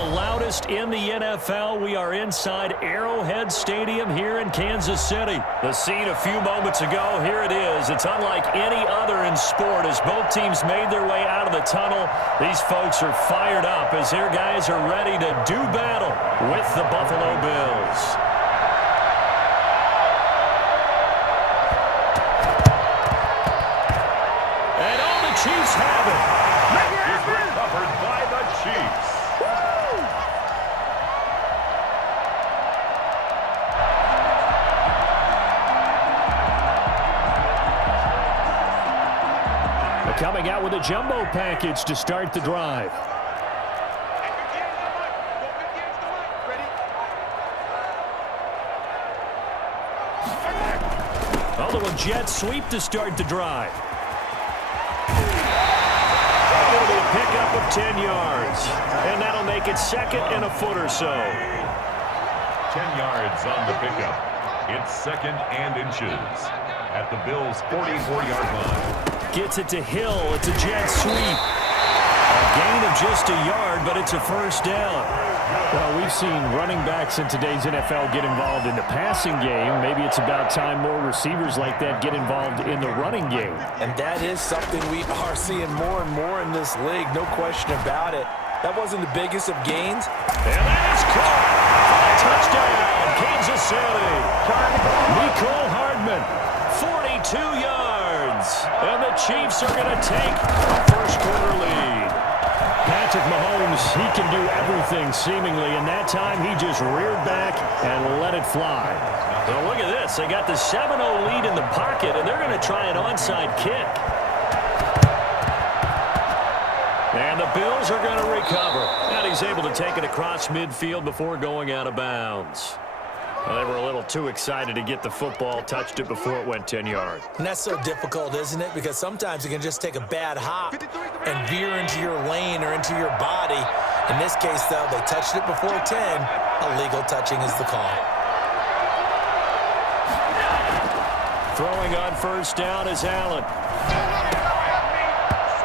the loudest in the NFL. We are inside Arrowhead Stadium here in Kansas City. The scene a few moments ago, here it is. It's unlike any other in sport as both teams made their way out of the tunnel. These folks are fired up as their guys are ready to do battle with the Buffalo Bills. And all the Chiefs have it. Is recovered by the Chiefs. They're coming out with a jumbo package to start the drive. A little jet sweep to start the drive. It'll be a pickup of 10 yards. And that'll make it second and a foot or so. 10 yards on the pickup. It's second and inches at the Bills' 44-yard line. Gets it to Hill. It's a jet sweep. A gain of just a yard, but it's a first down. Well, we've seen running backs in today's NFL get involved in the passing game. Maybe it's about time more receivers like that get involved in the running game. And that is something we are seeing more and more in this league, no question about it. That wasn't the biggest of gains. And that is caught for a touchdown, Kansas City. Nicole Hardman, 42 yards. And the Chiefs are going to take a first-quarter lead. Patrick Mahomes, he can do everything seemingly, and that time he just reared back and let it fly. Well, look at this. They got the 7-0 lead in the pocket, and they're going to try an onside kick. And the Bills are going to recover. And he's able to take it across midfield before going out of bounds. Well, they were a little too excited to get the football, touched it before it went 10 yards. And that's so difficult, isn't it? Because sometimes you can just take a bad hop and veer into your lane or into your body. In this case, though, they touched it before 10. Illegal touching is the call. Throwing on first down is Allen.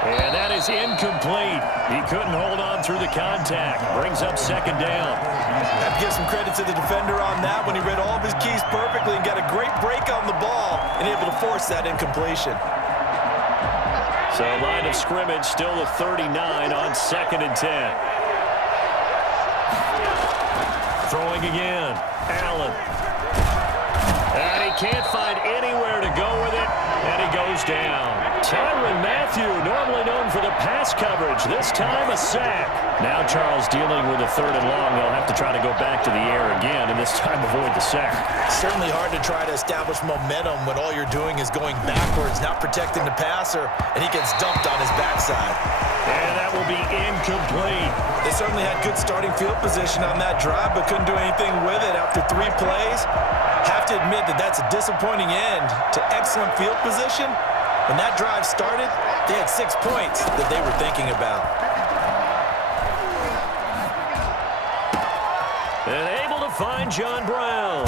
And that is incomplete. He couldn't hold on through the contact. Brings up second down. I'd give some credit to the defender on that when he read all of his keys perfectly and got a great break on the ball and able to force that incompletion. So line of scrimmage still the 39 on second and 10. Throwing again. Allen. And he can't find anywhere to go with it. And he goes down. Tyrann Mathieu, normally known for the pass coverage, this time a sack. Now Charles dealing with a third and long. They'll have to try to go back to the air again, and this time avoid the sack. Certainly hard to try to establish momentum when all you're doing is going backwards, not protecting the passer, and he gets dumped on his backside. And that will be incomplete. They certainly had good starting field position on that drive, but couldn't do anything with it after 3 plays. Have to admit that that's a disappointing end to excellent field position. When that drive started, they had 6 points that they were thinking about. And able to find John Brown.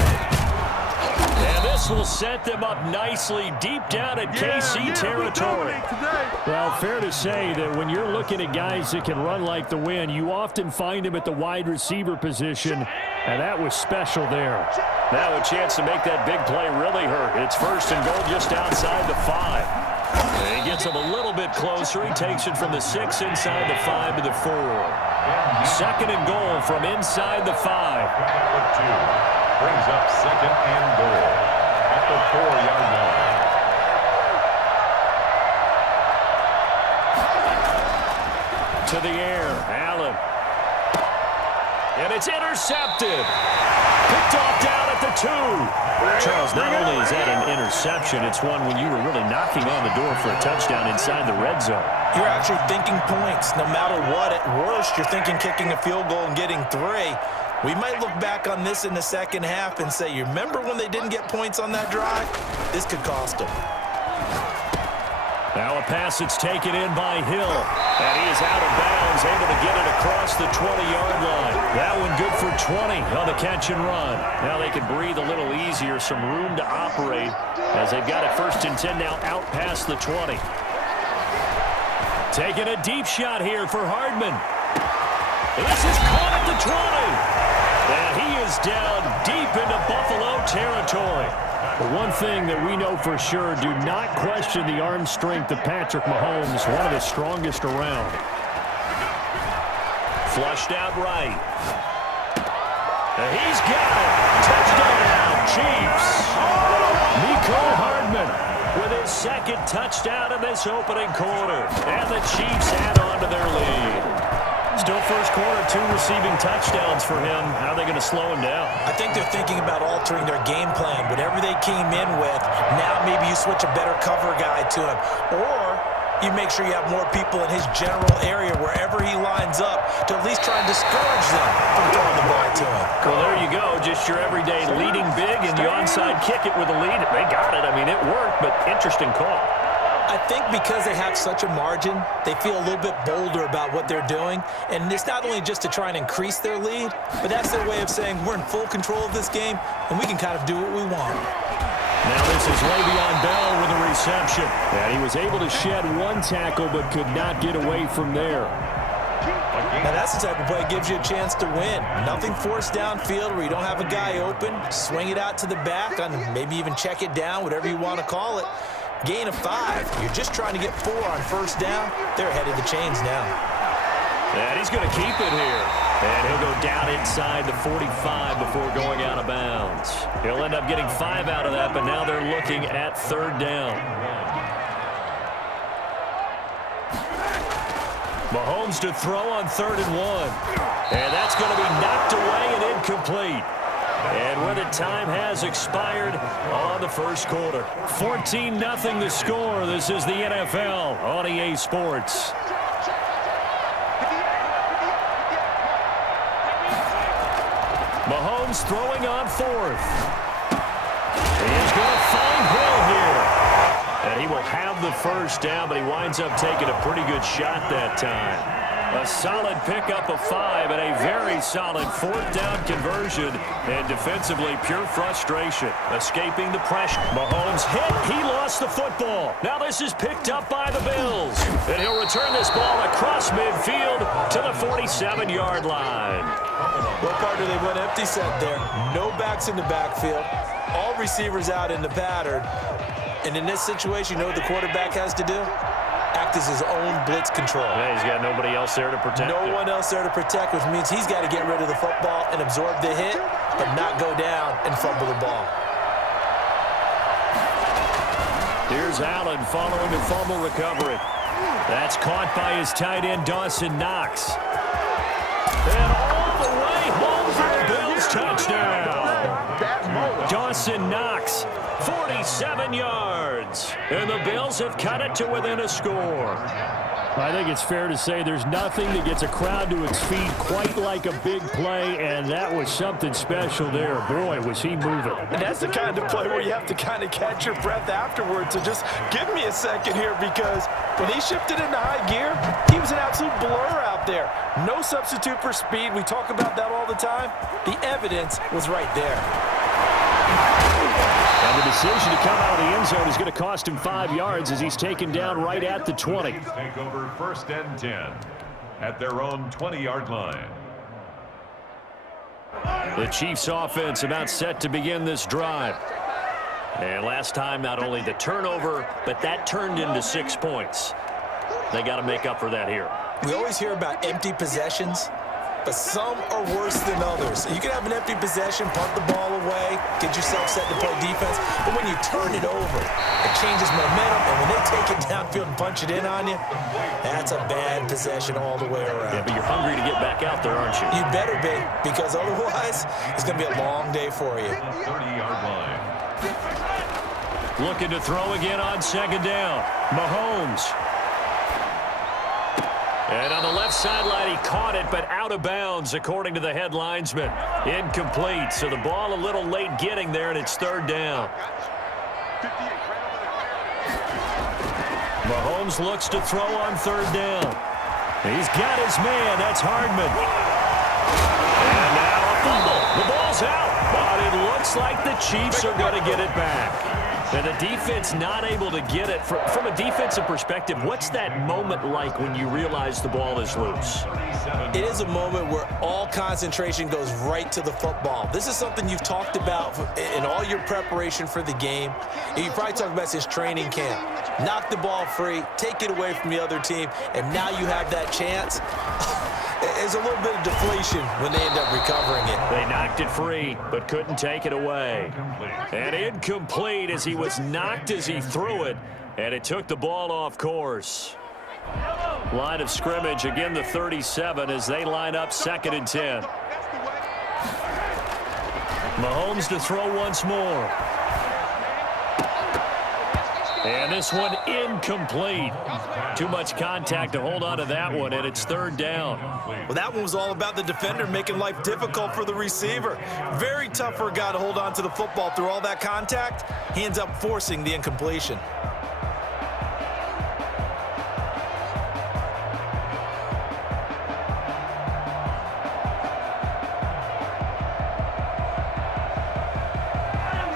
And this will set them up nicely deep down at KC territory. Well, fair to say that when you're looking at guys that can run like the wind, you often find them at the wide receiver position, and that was special there. Now a chance to make that big play really hurt. It's first and goal just outside the 5. And he gets him a little bit closer. He takes it from the 6 inside the 5 to the 4. Second and goal from inside the 5. 2 brings up second and goal at the 4-yard line. To the air, Allen. And it's intercepted. Picked off down at the 2. Charles, not only is that an interception, it's one when you were really knocking on the door for a touchdown inside the red zone. You're actually thinking points. No matter what, at worst, you're thinking kicking a field goal and getting 3. We might look back on this in the second half and say, you remember when they didn't get points on that drive? This could cost them. Now a pass that's taken in by Hill. And he is out of bounds, able to get it across the 20-yard line. That one good for 20 on the catch and run. Now they can breathe a little easier, some room to operate as they've got it first and 10 now out past the 20. Taking a deep shot here for Hardman. This is caught at the 20. And he is down deep into Buffalo territory. But one thing that we know for sure, do not question the arm strength of Patrick Mahomes, one of the strongest around. Flushed out right. And he's got it. Touchdown, Chiefs. Mecole Hardman with his second touchdown in this opening quarter. And the Chiefs add on to their lead. Still first quarter, 2 receiving touchdowns for him. How are they going to slow him down? I think they're thinking about altering their game plan. Whatever they came in with, now maybe you switch a better cover guy to him. Or you make sure you have more people in his general area wherever he lines up to at least try and discourage them from throwing the ball to him. Well, there you go. Just your everyday leading big and you onside kick it with a lead. They got it. I mean, it worked, but interesting call. I think because they have such a margin, they feel a little bit bolder about what they're doing. And it's not only just to try and increase their lead, but that's their way of saying we're in full control of this game, and we can kind of do what we want. Now this is Le'Veon Bell with a reception. And he was able to shed one tackle, but could not get away from there. Now that's the type of play that gives you a chance to win. Nothing forced downfield where you don't have a guy open. Swing it out to the back, and maybe even check it down, whatever you want to call it. Gain of 5. You're just trying to get 4 on first down. They're ahead of the chains now. And he's going to keep it here. And he'll go down inside the 45 before going out of bounds. He'll end up getting 5 out of that, but now they're looking at third down. Mahomes to throw on 3rd and 1. And that's going to be knocked away and incomplete. And with it, time has expired on the first quarter. 14-0 the score. This is the NFL on EA Sports. Mahomes throwing on 4th. He's going to find Hill here. And he will have the first down, but he winds up taking a pretty good shot that time. A solid pickup of 5 and a very solid 4th down conversion. And defensively, pure frustration. Escaping the pressure. Mahomes hit. He lost the football. Now this is picked up by the Bills. And he'll return this ball across midfield to the 47-yard line. What part do they went empty set there? No backs in the backfield. All receivers out in the pattern. And in this situation, you know what the quarterback has to do? Act as his own blitz control. Yeah, he's got nobody else there to protect him. No one else there to protect, which means he's got to get rid of the football and absorb the hit, but not go down and fumble the ball. Here's Allen following the fumble recovery. That's caught by his tight end, Dawson Knox. And all the way home for the Bills touchdown. Dawson Knox, 47 yards. And the Bills have cut it to within a score. I think it's fair to say there's nothing that gets a crowd to its feet quite like a big play, and that was something special there. Boy, was he moving. And that's the kind of play where you have to kind of catch your breath afterwards. So just give me a second here, because when he shifted into high gear, he was an absolute blur out there. No substitute for speed. We talk about that all the time. The evidence was right there. And the decision to come out of the end zone is going to cost him 5 yards as he's taken down right at the 20. Take over 1st and 10 at their own 20-yard line. The Chiefs offense about set to begin this drive. And last time, not only the turnover, but that turned into 6 points. They got to make up for that here. We always hear about empty possessions, but some are worse than others. You can have an empty possession, punt the ball away, get yourself set to play defense, but when you turn it over, it changes momentum, and when they take it downfield and punch it in on you, that's a bad possession all the way around. Yeah, but you're hungry to get back out there, aren't you? You better be, because otherwise, it's going to be a long day for you. 30-yard line. Looking to throw again on 2nd down. Mahomes. And on the left sideline, he caught it, but out of bounds, according to the head linesman. Incomplete, so the ball a little late getting there, and it's 3rd down. Mahomes looks to throw on 3rd down. He's got his man. That's Hardman. And now a fumble. The ball's out, but it looks like the Chiefs are going to get it back. And the defense not able to get it. From a defensive perspective, what's that moment like when you realize the ball is loose? It is a moment where all concentration goes right to the football. This is something you've talked about in all your preparation for the game. And you probably talked about since training camp. Knock the ball free, take it away from the other team, and now you have that chance. There's a little bit of deflation when they end up recovering it. They knocked it free, but couldn't take it away. And incomplete as he was knocked as he threw it, and it took the ball off course. Line of scrimmage, again the 37 as they line up 2nd and 10. Mahomes to throw once more. And this one incomplete. Too much contact to hold on to that one, and it's 3rd down. Well, that one was all about the defender making life difficult for the receiver. Very tough for a guy to hold on to the football through all that contact. He ends up forcing the incompletion.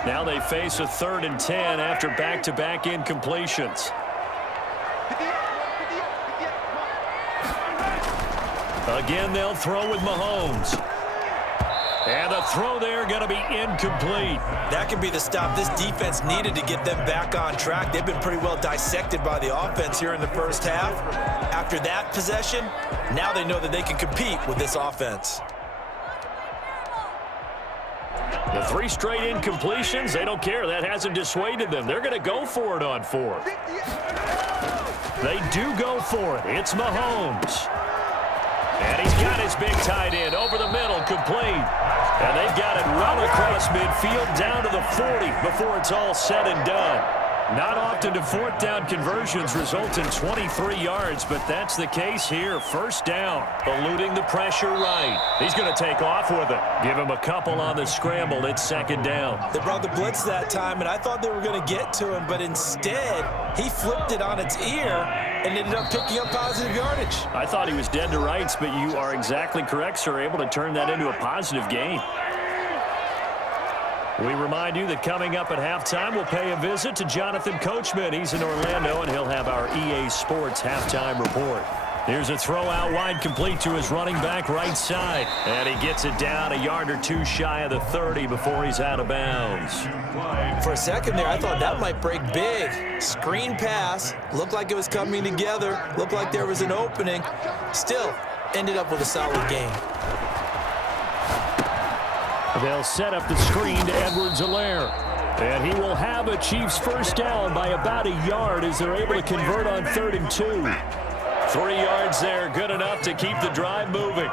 Now they face a 3rd and 10 after back-to-back incompletions. Again, they'll throw with Mahomes. And the throw there going to be incomplete. That could be the stop this defense needed to get them back on track. They've been pretty well dissected by the offense here in the first half. After that possession, now they know that they can compete with this offense. The 3 straight incompletions, they don't care. That hasn't dissuaded them. They're going to go for it on 4th. They do go for it. It's Mahomes. And he's got his big tight end over the middle, complete. And they've got it run across midfield down to the 40 before it's all said and done. Not often do 4th down conversions result in 23 yards, but that's the case here. 1st down, eluding the pressure right. He's going to take off with it. Give him a couple on the scramble. It's 2nd down. They brought the blitz that time, and I thought they were going to get to him, but instead, he flipped it on its ear and ended up picking up positive yardage. I thought he was dead to rights, but you are exactly correct, sir. Able to turn that into a positive gain. We remind you that coming up at halftime, we'll pay a visit to Jonathan Coachman. He's in Orlando, and he'll have our EA Sports halftime report. Here's a throw out wide, complete to his running back right side. And he gets it down a yard or 2 shy of the 30 before he's out of bounds. For a second there, I thought that might break big. Screen pass. Looked like it was coming together. Looked like there was an opening. Still, ended up with a solid game. They'll set up the screen to Edwards-Helaire. And he will have a Chiefs 1st down by about a yard as they're able to convert on 3rd and 2. 3 yards there, good enough to keep the drive moving.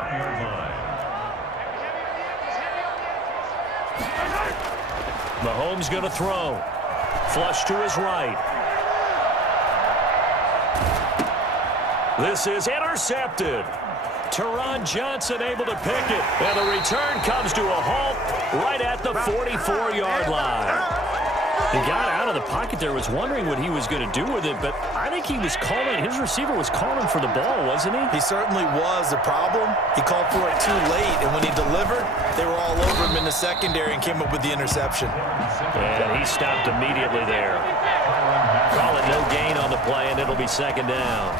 Mahomes going to throw. Flush to his right. This is intercepted. Teron Johnson able to pick it. And the return comes to a halt right at the 44-yard line. He got out of the pocket there, was wondering what he was going to do with it, but I think he was calling, his receiver was calling for the ball, wasn't he? He certainly was. The problem, he called for it too late, and when he delivered, they were all over him in the secondary and came up with the interception. And he stopped immediately there. Call it no gain on the play, and it'll be 2nd down.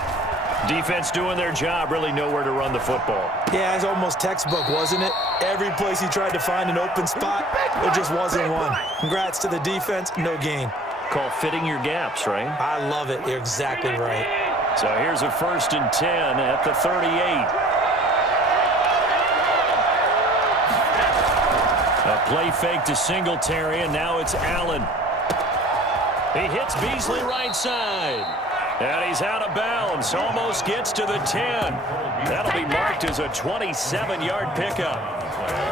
Defense doing their job, really nowhere to run the football. Yeah, it's almost textbook, wasn't it? Every place he tried to find an open spot, there just wasn't one. Congrats to the defense, no gain. Call fitting your gaps, right? I love it. You're exactly right. So here's a 1st and 10 at the 38. A play fake to Singletary, and now it's Allen. He hits Beasley right side. And he's out of bounds. Almost gets to the 10. That'll be marked as a 27-yard pickup.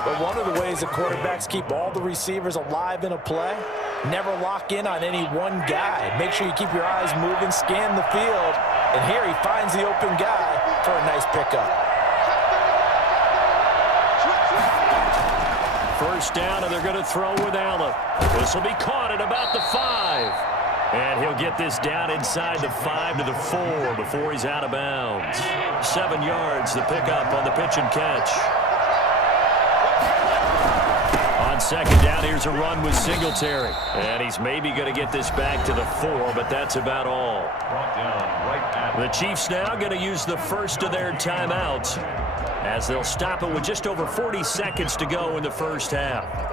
But one of the ways the quarterbacks keep all the receivers alive in a play, never lock in on any one guy. Make sure you keep your eyes moving, scan the field. And here he finds the open guy for a nice pickup. 1st down, and they're going to throw with Allen. This will be caught at about the 5. And he'll get this down inside the 5 to the 4 before he's out of bounds. 7 yards, the pickup on the pitch and catch. On second down, here's a run with Singletary. And he's maybe going to get this back to the 4, but that's about all. The Chiefs now going to use the first of their timeouts as they'll stop it with just over 40 seconds to go in the first half.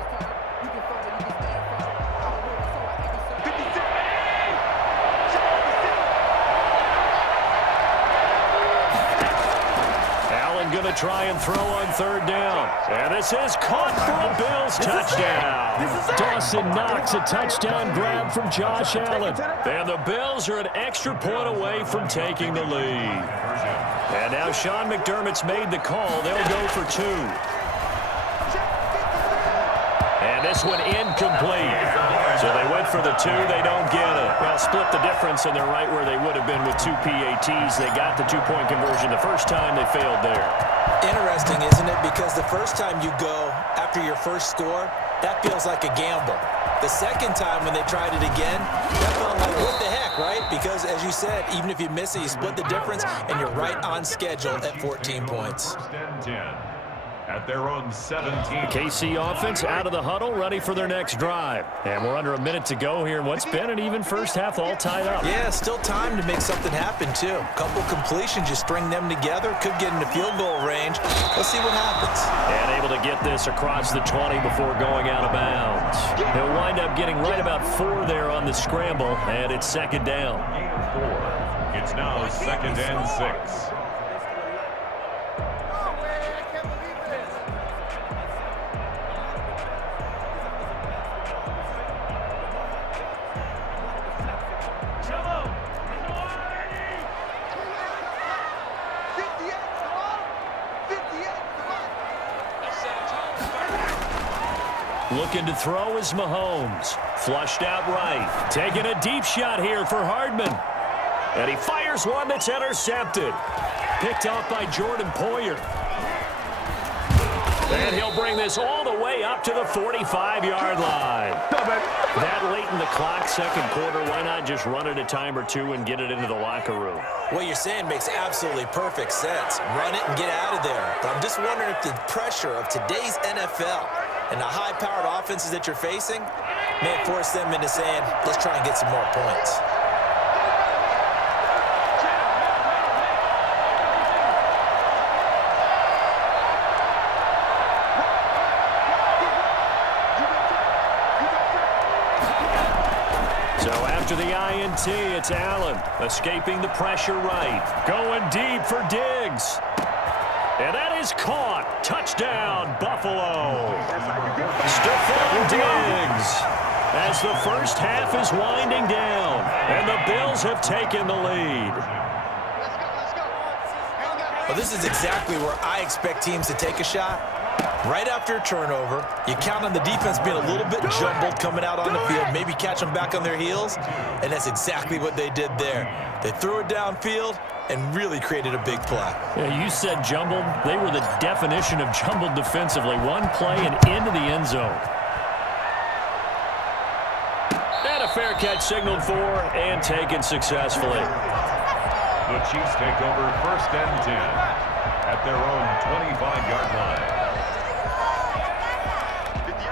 Going to try and throw on third down. And this is caught for a Bills touchdown. Dawson Knox, a touchdown grab from Josh Allen. And the Bills are an extra point away from taking the lead. And now Sean McDermott's made the call. They'll go for 2. And this one incomplete. So they went for the 2. They don't get it. Well, split the difference, and they're right where they would have been with 2 PATs. They got the 2-point conversion the first time. They failed there. Interesting, isn't it? Because the first time you go after your first score, that feels like a gamble. The second time when they tried it again, that felt like, what the heck, right? Because, as you said, even if you miss it, you split the difference, and you're right on schedule at 14 points. At their own 17. KC offense out of the huddle, ready for their next drive. And we're under a minute to go here in what's been an even first half, all tied up. Yeah, still time to make something happen, too. Couple completions, you string them together, could get into field goal range. Let's see what happens. And able to get this across the 20 before going out of bounds. He'll wind up getting right about 4 there on the scramble, and it's second down. 4. It's now second and 6. Looking to throw is Mahomes. Flushed out right. Taking a deep shot here for Hardman. And he fires one that's intercepted. Picked off by Jordan Poyer. And he'll bring this all the way up to the 45-yard line. That late in the clock, second quarter, why not just run it a time or two and get it into the locker room? What you're saying makes absolutely perfect sense. Run it and get out of there. But I'm just wondering if the pressure of today's NFL and the high-powered offenses that you're facing may force them into saying, let's try and get some more points. So after the INT, it's Allen escaping the pressure right. Going deep for Diggs. And that is caught. Touchdown, Buffalo. Stephon Diggs. As the first half is winding down, and the Bills have taken the lead. Well, this is exactly where I expect teams to take a shot. Right after a turnover, you count on the defense being a little bit jumbled coming out on the field, maybe catch them back on their heels, and that's exactly what they did there. They threw it downfield and really created a big play. Yeah, you said jumbled. They were the definition of jumbled defensively. One play and into the end zone. And a fair catch signaled for and taken successfully. The Chiefs take over first and 10 at their own 25-yard line.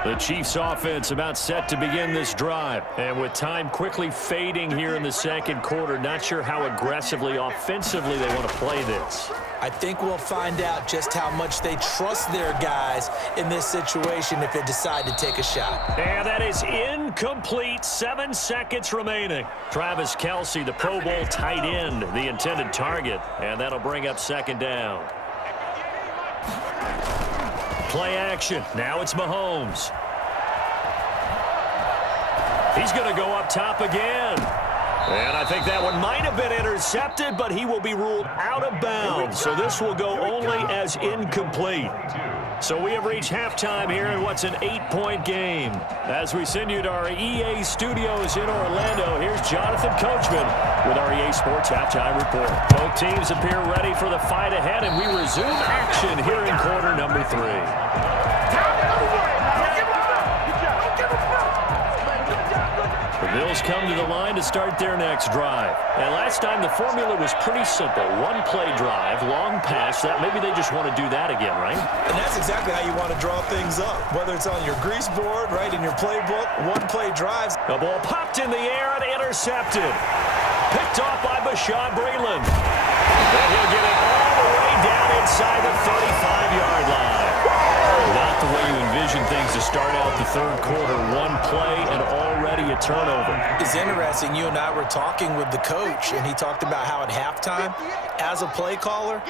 The Chiefs offense about set to begin this drive. And with time quickly fading here in the second quarter, not sure how aggressively, offensively they want to play this. I think we'll find out just how much they trust their guys in this situation if they decide to take a shot. And that is incomplete. 7 seconds remaining. Travis Kelce, the Pro Bowl tight end, the intended target. And that'll bring up second down. Play action. Now it's Mahomes. He's going to go up top again. And I think that one might have been intercepted, but he will be ruled out of bounds. So this will go only as incomplete. So we have reached halftime here in what's an 8-point game. As we send you to our EA studios in Orlando, here's Jonathan Coachman with our EA Sports Halftime Report. Both teams appear ready for the fight ahead, and we resume action here in quarter number 3. The Bills come to the line to start their next drive. And last time the formula was pretty simple. One play drive, long pass. That maybe they just want to do that again, right? And that's exactly how you want to draw things up. Whether it's on your grease board, right, in your playbook, one play drives. The ball popped in the air and intercepted. Picked off by Bashaud Breeland. And he'll get it all the way down inside the 35-yard line. Not the way you envision things to start out the third quarter. One play and already a turnover. It's interesting. You and I were talking with the coach, and he talked about how at halftime, as a play caller,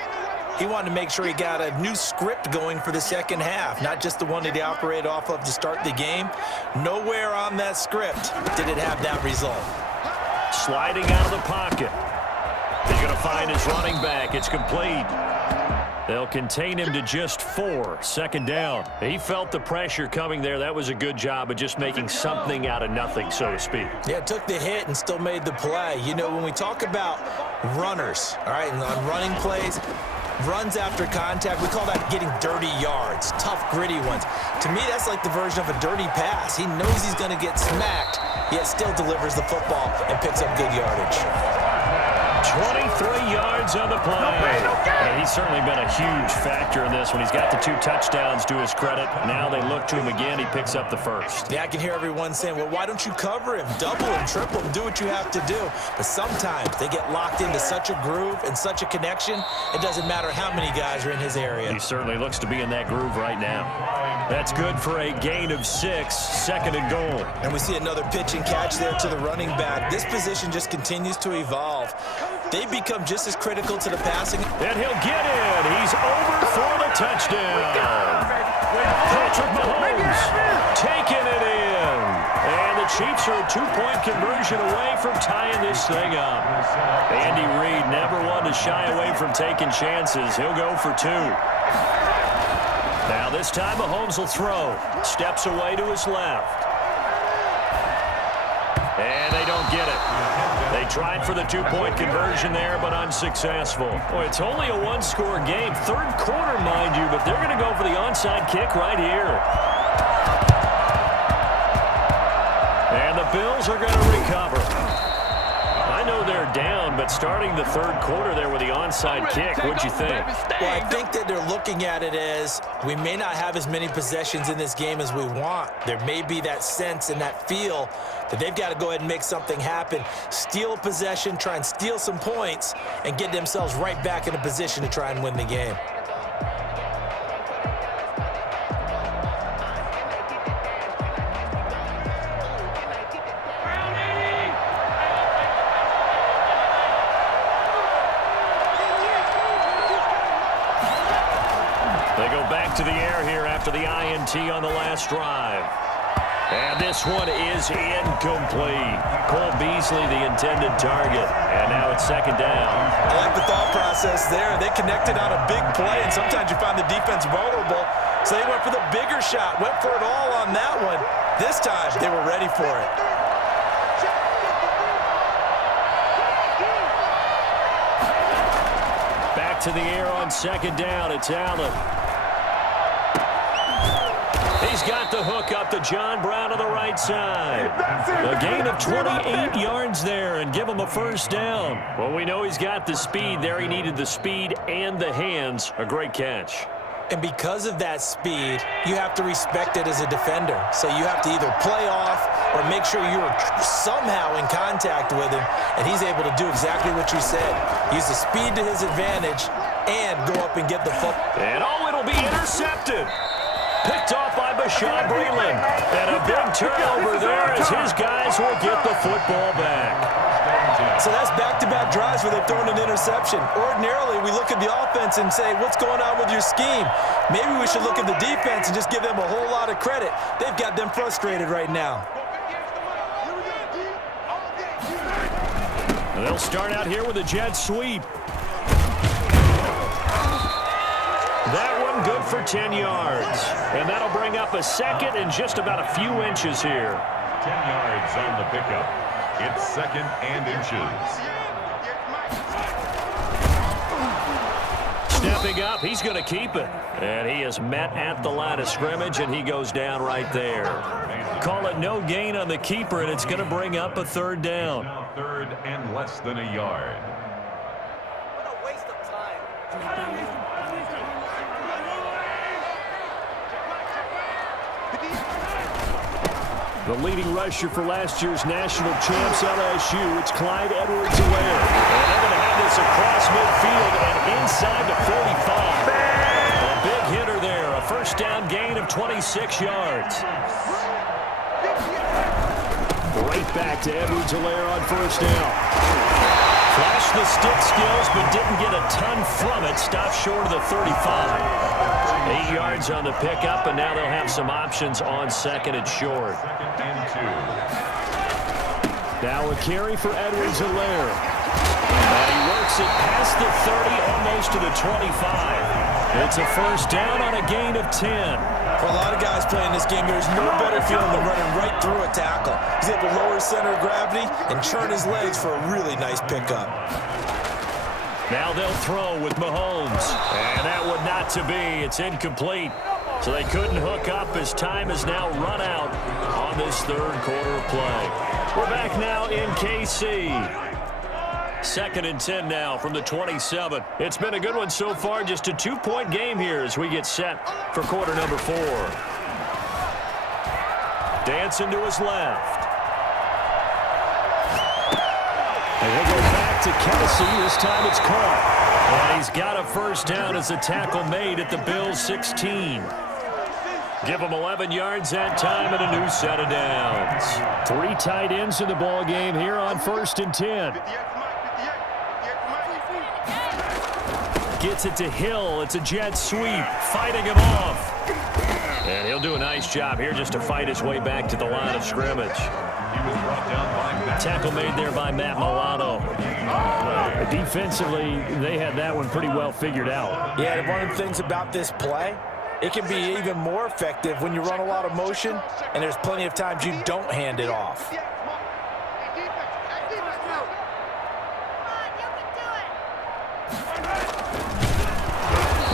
he wanted to make sure he got a new script going for the second half, not just the one that he operated off of to start the game. Nowhere on that script did it have that result. Sliding out of the pocket. He's going to find his running back. It's complete. They'll contain him to just 4. Second down. He felt the pressure coming there. That was a good job of just making something out of nothing, so to speak. Yeah, took the hit and still made the play. You know, when we talk about runners, all right, and on running plays, runs after contact, we call that getting dirty yards, tough, gritty ones. To me, that's like the version of a dirty pass. He knows he's going to get smacked, yet still delivers the football and picks up good yardage. 23 yards on the play. And he's certainly been a huge factor in this when he's got the 2 touchdowns to his credit. Now they look to him again. He picks up the first. Yeah, I can hear everyone saying, well, why don't you cover him, double him, triple him, do what you have to do. But sometimes they get locked into such a groove and such a connection, it doesn't matter how many guys are in his area. He certainly looks to be in that groove right now. That's good for a gain of 6, second and goal. And we see another pitch and catch there to the running back. This position just continues to evolve. They become just as critical to the passing. And he'll get in. He's over for the touchdown. Patrick Mahomes taking it in. And the Chiefs are a 2-point conversion away from tying this thing up. Andy Reid never one to shy away from taking chances. He'll go for 2. Now this time Mahomes will throw. Steps away to his left. And they don't get it. They tried for the 2-point conversion there, but unsuccessful. Boy, it's only a 1-score game. Third quarter, mind you, but they're going to go for the onside kick right here. And the Bills are going to recover. I know they're down, but starting the third quarter there with the onside kick, what'd you think? Well, I think that they're looking at it as we may not have as many possessions in this game as we want. There may be that sense and that feel that they've got to go ahead and make something happen, steal a possession, try and steal some points, and get themselves right back in a position to try and win the game. They go back to the air here after the INT on the last drive. And this one is incomplete. Cole Beasley, the intended target. And now it's second down. I like the thought process there. They connected on a big play, and sometimes you find the defense vulnerable. So they went for the bigger shot, went for it all on that one. This time, they were ready for it. Back to the air on second down. It's Allen. He's got the hook up to John Brown on the right side. A gain of 28 yards there and give him a first down. Well, we know he's got the speed there. He needed the speed and the hands. A great catch. And because of that speed, you have to respect it as a defender. So you have to either play off or make sure you're somehow in contact with him, and he's able to do exactly what you said. Use the speed to his advantage and go up and get the football. And it'll be intercepted. Picked off by Bashaud Breeland. And a big turnover there as his guys will get the football back. So that's back-to-back drives where they've thrown an interception. Ordinarily, we look at the offense and say, what's going on with your scheme? Maybe we should look at the defense and just give them a whole lot of credit. They've got them frustrated right now. And they'll start out here with a jet sweep. That one good for 10 yards. And that'll bring up a second and just about a few inches here. 10 yards on the pickup. It's second and inches. Stepping up, he's going to keep it. And he is met at the line of scrimmage, and he goes down right there. Call it no gain on the keeper, and it's going to bring up a third down. Third and less than a yard. What a waste of time. The leading rusher for last year's national champs, LSU, it's Clyde Edwards-Helaire. And they're going to have this across midfield and inside the 45. A big hitter there, a first down gain of 26 yards. Right back to Edwards-Helaire on first down. Flashed the stick skills, but didn't get a ton from it. Stopped short of the 35. 8 yards on the pickup, and now they'll have some options on second and short. Second and 2. Now a carry for Edwards-Helaire. And he works it past the 30, almost to the 25. It's a first down on a gain of 10. For a lot of guys playing this game, there's no better feeling than running right through a tackle. He's able to lower his center of gravity and churn his legs for a really nice pickup. Now they'll throw with Mahomes. And that would not to be. It's incomplete. So they couldn't hook up as time has now run out on this third quarter of play. We're back now in KC. Second and 10 now from the 27. It's been a good one so far. Just a 2-point game here as we get set for quarter number 4. Dancing to his left. And he'll go back to Kelsey. This time it's caught. And he's got a first down as a tackle made at the Bills' 16. Give him 11 yards that time and a new set of downs. 3 tight ends in the ball game here on first and 10. Gets it to Hill. It's a jet sweep. Fighting him off. And he'll do a nice job here just to fight his way back to the line of scrimmage. He was brought down by Matt. Tackle made there by Matt Milano. Defensively, they had that one pretty well figured out. Yeah, and one of the things about this play, it can be even more effective when you run a lot of motion, and there's plenty of times you don't hand it off.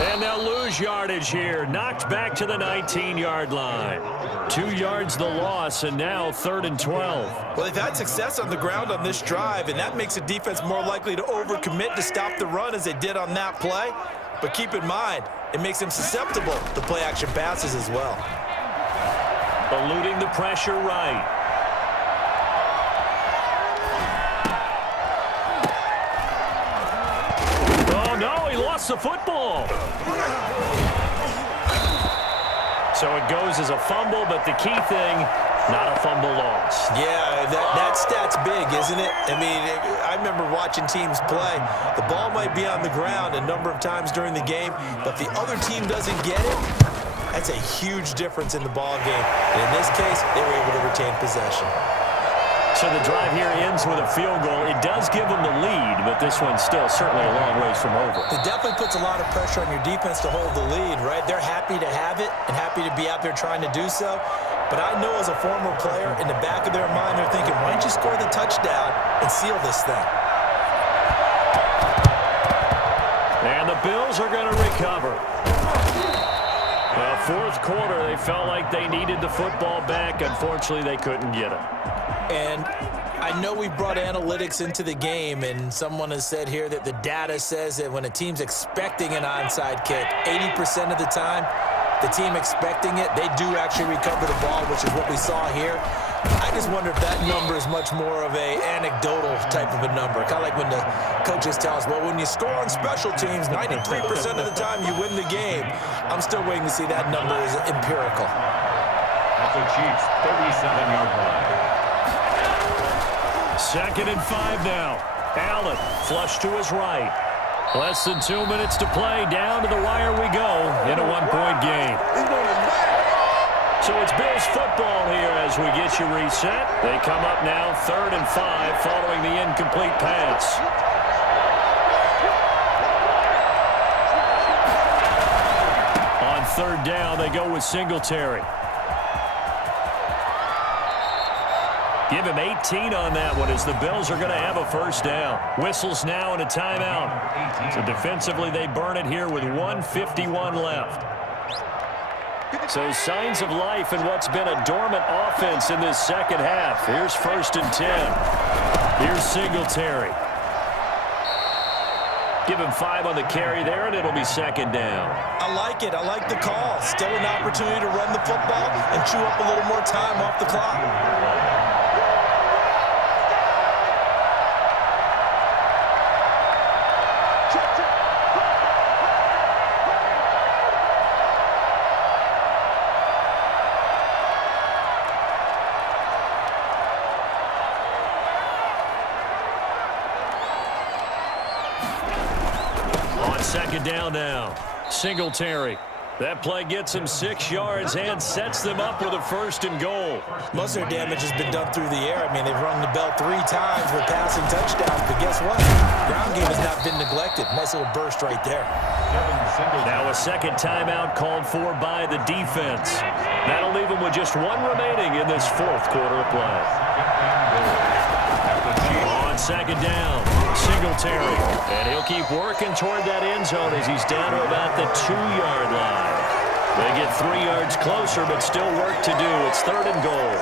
And they'll lose yardage here. Knocked back to the 19-yard line. 2 yards the loss, and now 3rd and 12. Well, they've had success on the ground on this drive, and that makes the defense more likely to overcommit to stop the run as they did on that play. But keep in mind, it makes them susceptible to play-action passes as well. Eluding the pressure right. Oh, no, he lost the football. So it goes as a fumble, but the key thing, not a fumble loss. Yeah, that stat's big, isn't it? I mean, I remember watching teams play. The ball might be on the ground a number of times during the game, but if the other team doesn't get it, that's a huge difference in the ball game. And in this case, they were able to retain possession. So the drive here ends with a field goal. It does give them the lead, but this one's still certainly a long ways from over. It definitely puts a lot of pressure on your defense to hold the lead, right? They're happy to have it and happy to be out there trying to do so. But I know as a former player, in the back of their mind, they're thinking, why don't you score the touchdown and seal this thing? And the Bills are going to recover. Fourth quarter, they felt like they needed the football back. Unfortunately, they couldn't get it. And I know we brought analytics into the game, and someone has said here that the data says that when a team's expecting an onside kick, 80% of the time, the team expecting it, they do actually recover the ball, which is what we saw here. I just wonder if that number is much more of a anecdotal type of a number. Kind of like when the coaches tell us, well, when you score on special teams, 93% of the time you win the game. I'm still waiting to see that number is empirical. At the Chiefs' 37-yard line. 2nd and 5 now. Allen flush to his right. Less than 2 minutes to play. Down to the wire we go in a 1-point game. So it's Bills football here as we get you reset. They come up now 3rd and 5 following the incomplete pass. On 3rd down, they go with Singletary. Give him 18 on that one as the Bills are going to have a first down. Whistles now and a timeout. So defensively, they burn it here with 1:51 left. So signs of life in what's been a dormant offense in this second half. Here's 1st and 10. Here's Singletary. Give him 5 on the carry there, and it'll be 2nd down. I like it. I like the call. Still an opportunity to run the football and chew up a little more time off the clock. Second down now. Singletary. That play gets him 6 yards and sets them up with a 1st and goal. Most of their damage has been done through the air. I mean, they've rung the bell 3 times with passing touchdowns, but guess what? Ground game has not been neglected. Nice little burst right there. Now a second timeout called for by the defense. That'll leave them with just 1 remaining in this 4th quarter of play. On 2nd down, Singletary. And he'll keep working toward that end zone as he's down to about the 2-yard line. They get 3 yards closer, but still work to do. It's 3rd and goal.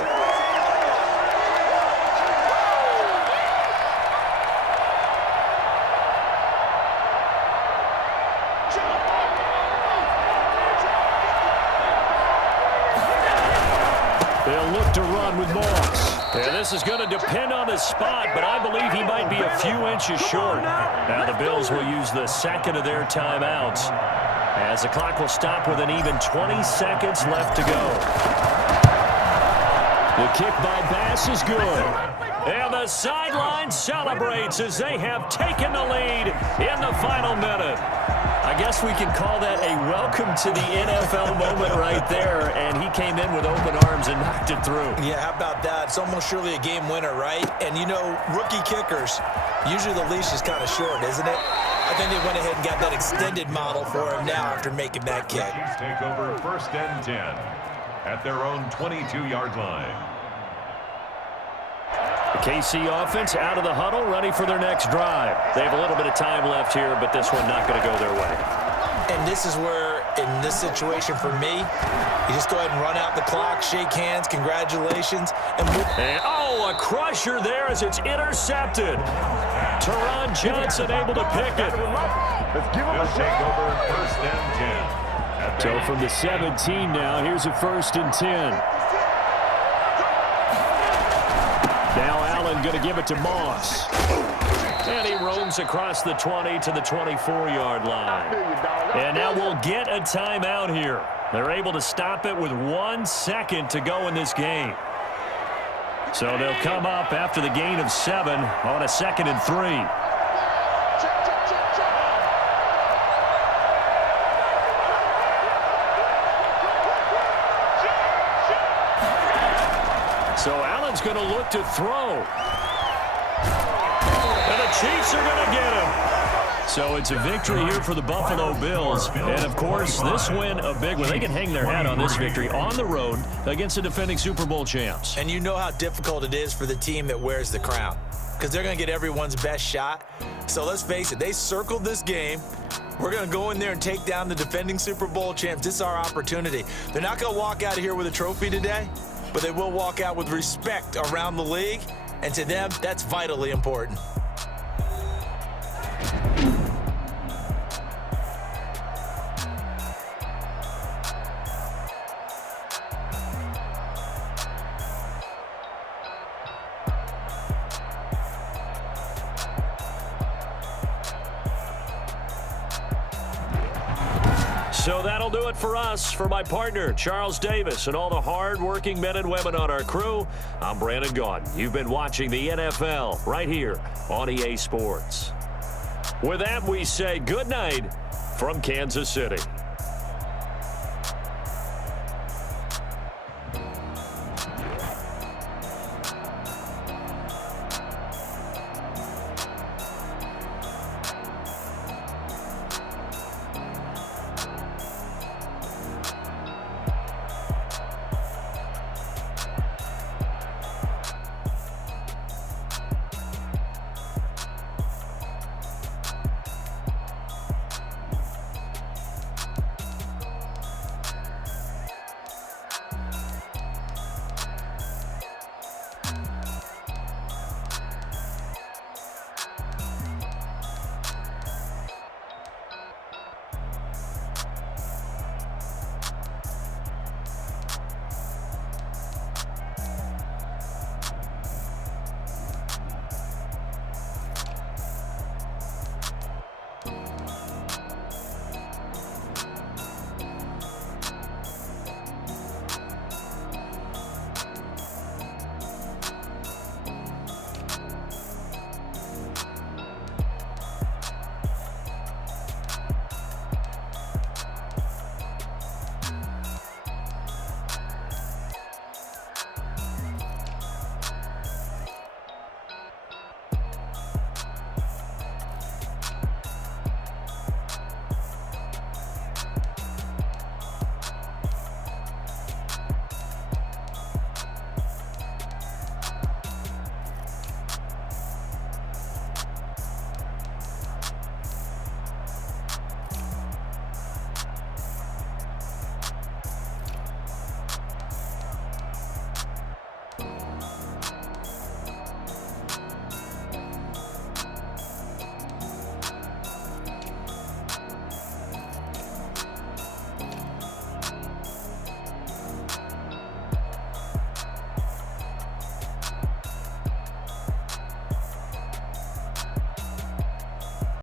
They'll look to run with Moss. And this is going to depend on the spot, but I believe he might be a few inches short. Now the Bills will use the 2nd of their timeouts as the clock will stop with an even 20 seconds left to go. The kick by Bass is good. And the sideline celebrates as they have taken the lead in the final minute. I guess we can call that a welcome to the NFL moment right there, and he came in with open arms and knocked it through. Yeah, how about that? It's almost surely a game winner, right? And, you know, rookie kickers, usually the leash is kind of short, isn't it? I think they went ahead and got that extended model for him now after making that kick. Take over 1st and 10 at their own 22-yard line. The KC offense out of the huddle, ready for their next drive. They have a little bit of time left here, but this one not going to go their way. And this is where, in this situation for me, you just go ahead and run out the clock, shake hands, congratulations. And oh, a crusher there as it's intercepted. Teron Johnson able to pick it. They'll take over 1st and 10. So from the 17 now, here's a 1st and 10. Now Allen going to give it to Moss. And he roams across the 20 to the 24-yard line. And now we'll get a timeout here. They're able to stop it with 1 second to go in this game. So they'll come up after the gain of 7 on a 2nd and 3. So Allen's going to look to throw. And the Chiefs are going to get him. So it's a victory here for the Buffalo Bills. And, of course, this win a big one. They can hang their hat on this victory on the road against the defending Super Bowl champs. And you know how difficult it is for the team that wears the crown, because they're going to get everyone's best shot. So let's face it, they circled this game. We're going to go in there and take down the defending Super Bowl champs. This is our opportunity. They're not going to walk out of here with a trophy today, but they will walk out with respect around the league, and to them, that's vitally important. So that'll do it for us. For my partner, Charles Davis, and all the hard-working men and women on our crew, I'm Brandon Gaudin. You've been watching the NFL right here on EA Sports. With that, we say good night from Kansas City.